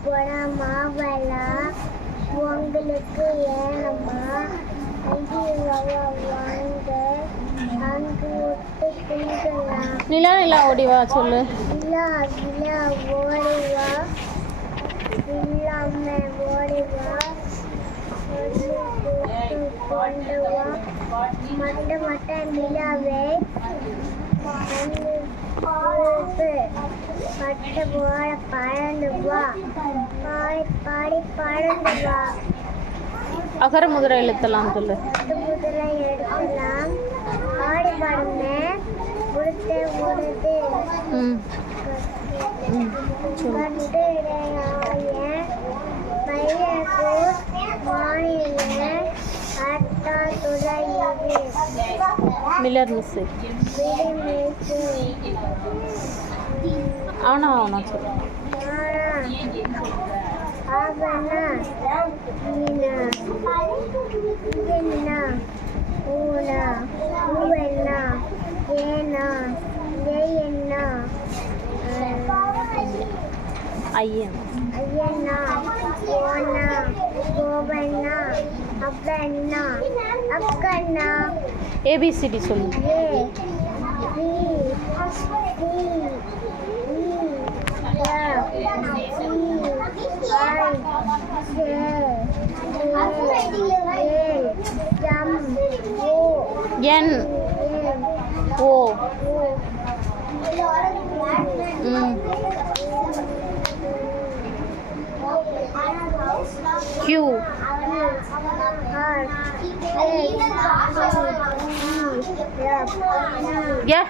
போனா மாவலா உங்களுக்கு ஏனம்மா வாங்க அங்கு விட்டு திங்கலாம் நிலா நிலா ஓடி வா சொல்லு. இல்லா இல்லா ஓடிவா இல்லாம ஓடிவா சொல்லி போட்டு கொண்டு வா மட்ட மட்ட நிலாவே பட்ட போல பறந்து வா பாடி பாடி பறந்து வா அகர முதல எழுத்தலாம் சொல்லு. முதல்ல எடுக்கலாம் ஆடி பாடுமே உடுத்து உடுத்து ம் ம் சொல்லு. கட்டுரையாய பையக்கூர் மாநில அட்டா துறையுது மில்லர் மிஸ் விடுமிசு அவனா அவனா சொல்லு. ஆவனா ஈனா என்ன ஊனா ஊவென்னா ஏனா ஏன்னா ஐயன் ஐயன்னா ஓனா கோவண்ணா அப்பண்ணா அக்கண்ணா ஏபிசிடி சொல்லு. ஏ பி சி என் ஓ ம் கியூ ஏ